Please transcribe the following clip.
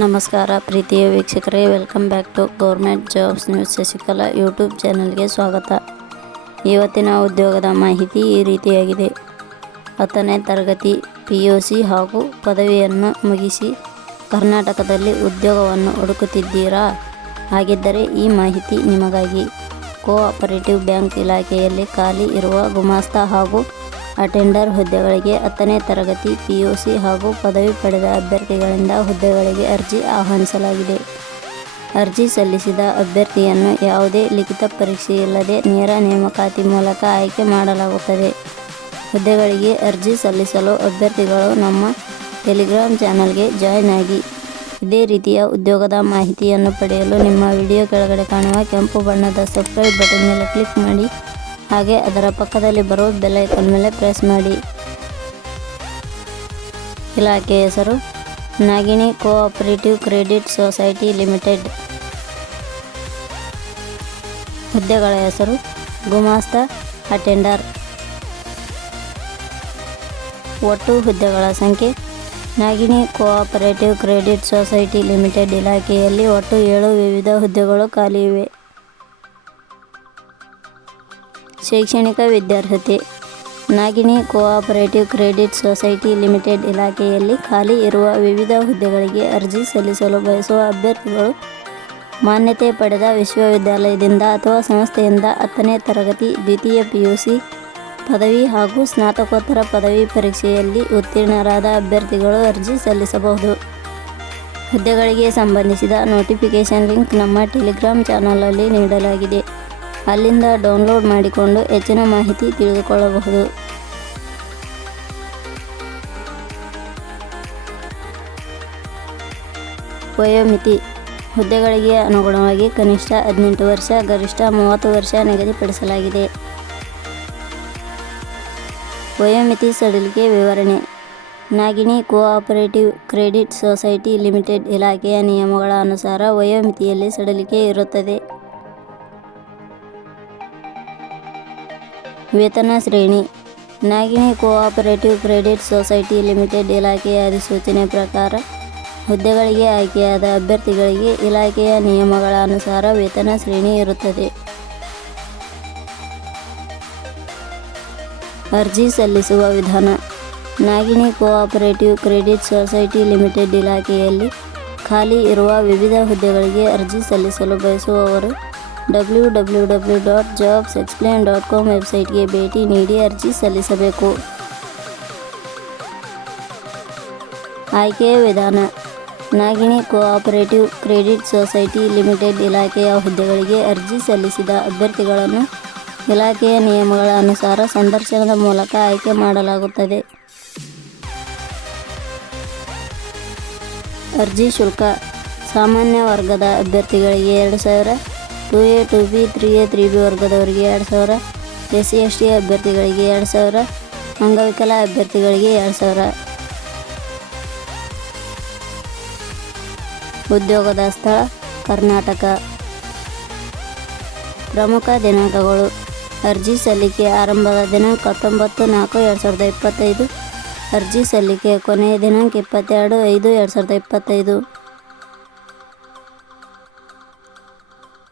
ನಮಸ್ಕಾರ ಪ್ರೀತಿಯ ವೀಕ್ಷಕರೇ welcome back to government jobs news Shashikala YouTube ಚಾನಲ್ಗೆ ಸ್ವಾಗತ. ಇವತ್ತಿನ ಉದ್ಯೋಗದ ಮಾಹಿತಿ ಈ ರೀತಿಯಾಗಿದೆ. ಹತ್ತನೇ ತರಗತಿ ಪಿ ಯು ಸಿ ಹಾಗೂ ಪದವಿಯನ್ನು ಮುಗಿಸಿ ಕರ್ನಾಟಕದಲ್ಲಿ ಉದ್ಯೋಗವನ್ನು ಹುಡುಕುತ್ತಿದ್ದೀರಾ? ಹಾಗಿದ್ದರೆ ಈ ಮಾಹಿತಿ ನಿಮಗಾಗಿ. ಕೋಆಪರೇಟಿವ್ ಬ್ಯಾಂಕ್ ಇಲಾಖೆಯಲ್ಲಿ ಖಾಲಿ ಇರುವ ಗುಮಾಸ್ತ ಹಾಗೂ ಅಟೆಂಡರ್ ಹುದ್ದೆಗಳಿಗೆ ಹತ್ತನೇ ತರಗತಿ ಪಿಯುಸಿ ಹಾಗೂ ಪದವಿ ಪಡೆದ ಅಭ್ಯರ್ಥಿಗಳಿಂದ ಹುದ್ದೆಗಳಿಗೆ ಅರ್ಜಿ ಆಹ್ವಾನಿಸಲಾಗಿದೆ. ಅರ್ಜಿ ಸಲ್ಲಿಸಿದ ಅಭ್ಯರ್ಥಿಯನ್ನು ಯಾವುದೇ ಲಿಖಿತ ಪರೀಕ್ಷೆ ಇಲ್ಲದೆ ನೇರ ನೇಮಕಾತಿ ಮೂಲಕ ಆಯ್ಕೆ ಮಾಡಲಾಗುತ್ತದೆ. ಹುದ್ದೆಗಳಿಗೆ ಅರ್ಜಿ ಸಲ್ಲಿಸಲು ಅಭ್ಯರ್ಥಿಗಳು ನಮ್ಮ ಟೆಲಿಗ್ರಾಮ್ ಚಾನಲ್ಗೆ ಜಾಯ್ನ್ ಆಗಿ, ಇದೇ ರೀತಿಯ ಉದ್ಯೋಗದ ಮಾಹಿತಿಯನ್ನು ಪಡೆಯಲು ನಿಮ್ಮ ವಿಡಿಯೋ ಕೆಳಗಡೆ ಕಾಣುವ ಕೆಂಪು ಬಣ್ಣದ ಸಬ್ಸ್ಕ್ರೈಬ್ ಬಟನ್ ಮೇಲೆ ಕ್ಲಿಕ್ ಮಾಡಿ. ಹಾಗೆ ಅದರ ಪಕ್ಕದಲ್ಲಿ ಬರುವ ಬೆಲ್ ಐಕನ್ ಮೇಲೆ ಪ್ರೆಸ್ ಮಾಡಿ. ಇಲಾಖೆ ಹೆಸರು, Nagini cooperative credit society limited ಹುದ್ದೆಗಳ ಹೆಸರು, ಗುಮಾಸ್ತ ಅಟೆಂಡರ್. ಒಟ್ಟು ಹುದ್ದೆಗಳ ಸಂಖ್ಯೆ Nagini cooperative credit society limited ಇಲಾಖೆಯಲ್ಲಿ ಒಟ್ಟು ಏಳು ವಿವಿಧ ಹುದ್ದೆಗಳು ಖಾಲಿ ಇವೆ. ಶೈಕ್ಷಣಿಕ ವಿದ್ಯಾರ್ಹತೆ Nagini cooperative credit society limited ಇಲಾಖೆಯಲ್ಲಿ ಖಾಲಿ ಇರುವ ವಿವಿಧ ಹುದ್ದೆಗಳಿಗೆ ಅರ್ಜಿ ಸಲ್ಲಿಸಲು ಬಯಸುವ ಅಭ್ಯರ್ಥಿಗಳು ಮಾನ್ಯತೆ ಪಡೆದ ವಿಶ್ವವಿದ್ಯಾಲಯದಿಂದ ಅಥವಾ ಸಂಸ್ಥೆಯಿಂದ ಹತ್ತನೇ ತರಗತಿ, ದ್ವಿತೀಯ ಪಿಯುಸಿ ಪದವಿ ಹಾಗೂ ಸ್ನಾತಕೋತ್ತರ ಪದವಿ ಪರೀಕ್ಷೆಯಲ್ಲಿ ಉತ್ತೀರ್ಣರಾದ ಅಭ್ಯರ್ಥಿಗಳು ಅರ್ಜಿ ಸಲ್ಲಿಸಬಹುದು. ಹುದ್ದೆಗಳಿಗೆ ಸಂಬಂಧಿಸಿದ ನೋಟಿಫಿಕೇಷನ್ ಲಿಂಕ್ ನಮ್ಮ ಟೆಲಿಗ್ರಾಮ್ ಚಾನಲಲ್ಲಿ ನೀಡಲಾಗಿದೆ. ಅಲ್ಲಿಂದ ಡೌನ್ಲೋಡ್ ಮಾಡಿಕೊಂಡು ಹೆಚ್ಚಿನ ಮಾಹಿತಿ ತಿಳಿದುಕೊಳ್ಳಬಹುದು. ವಯೋಮಿತಿ ಹುದ್ದೆಗಳಿಗೆ ಅನುಗುಣವಾಗಿ ಕನಿಷ್ಠ ಹದಿನೆಂಟು ವರ್ಷ, ಗರಿಷ್ಠ ಮೂವತ್ತು ವರ್ಷ ನಿಗದಿಪಡಿಸಲಾಗಿದೆ. ವಯೋಮಿತಿ ಸಡಿಲಿಕೆ ವಿವರಣೆ. Nagini cooperative credit society limited ಇಲಾಖೆಯ ನಿಯಮಗಳ ಅನುಸಾರ ವಯೋಮಿತಿಯಲ್ಲಿ ಸಡಿಲಿಕೆ ಇರುತ್ತದೆ. ವೇತನ ಶ್ರೇಣಿ. Nagini cooperative credit society limited ಇಲಾಖೆಯ ಅಧಿಸೂಚನೆ ಪ್ರಕಾರ ಹುದ್ದೆಗಳಿಗೆ ಆಯ್ಕೆಯಾದ ಅಭ್ಯರ್ಥಿಗಳಿಗೆ ಇಲಾಖೆಯ ನಿಯಮಗಳ ಅನುಸಾರ ವೇತನ ಶ್ರೇಣಿ ಇರುತ್ತದೆ. ಅರ್ಜಿ ಸಲ್ಲಿಸುವ ವಿಧಾನ. Nagini cooperative credit society limited ಇಲಾಖೆಯಲ್ಲಿ ಖಾಲಿ ಇರುವ ವಿವಿಧ ಹುದ್ದೆಗಳಿಗೆ ಅರ್ಜಿ ಸಲ್ಲಿಸಲು ಬಯಸುವವರು W W W dot jobs explain dot com ವೆಬ್ಸೈಟ್ಗೆ ಭೇಟಿ ನೀಡಿ ಅರ್ಜಿ ಸಲ್ಲಿಸಬೇಕು. ಆಯ್ಕೆಯ ವಿಧಾನ. Nagini cooperative credit society limited ಇಲಾಖೆಯ ಹುದ್ದೆಗಳಿಗೆ ಅರ್ಜಿ ಸಲ್ಲಿಸಿದ ಅಭ್ಯರ್ಥಿಗಳನ್ನು ಇಲಾಖೆಯ ನಿಯಮಗಳ ಅನುಸಾರ ಸಂದರ್ಶನದ ಮೂಲಕ ಆಯ್ಕೆ ಮಾಡಲಾಗುತ್ತದೆ. ಅರ್ಜಿ ಶುಲ್ಕ. ಸಾಮಾನ್ಯ ವರ್ಗದ ಅಭ್ಯರ್ಥಿಗಳಿಗೆ ಎರಡು ಸಾವಿರ two A two B three A three B ವರ್ಗದವರಿಗೆ ಎರಡು ಸಾವಿರ, ಎಸ್ ಸಿ ಎಸ್ ಟಿ ಅಭ್ಯರ್ಥಿಗಳಿಗೆ ಎರಡು ಸಾವಿರ, ಅಂಗವಿಕಲ ಅಭ್ಯರ್ಥಿಗಳಿಗೆ ಎರಡು ಸಾವಿರ. ಉದ್ಯೋಗದ ಸ್ಥಳ ಕರ್ನಾಟಕ. ಪ್ರಮುಖ ದಿನಾಂಕಗಳು. ಅರ್ಜಿ ಸಲ್ಲಿಕೆ ಆರಂಭದ ದಿನಾಂಕ ಹತ್ತೊಂಬತ್ತು ನಾಲ್ಕು ಎರಡು ಸಾವಿರದ ಇಪ್ಪತ್ತೈದು. ಅರ್ಜಿ ಸಲ್ಲಿಕೆ ಕೊನೆಯ ದಿನಾಂಕ ಇಪ್ಪತ್ತೆರಡು ಐದು ಎರಡು ಸಾವಿರದ ಇಪ್ಪತ್ತೈದು.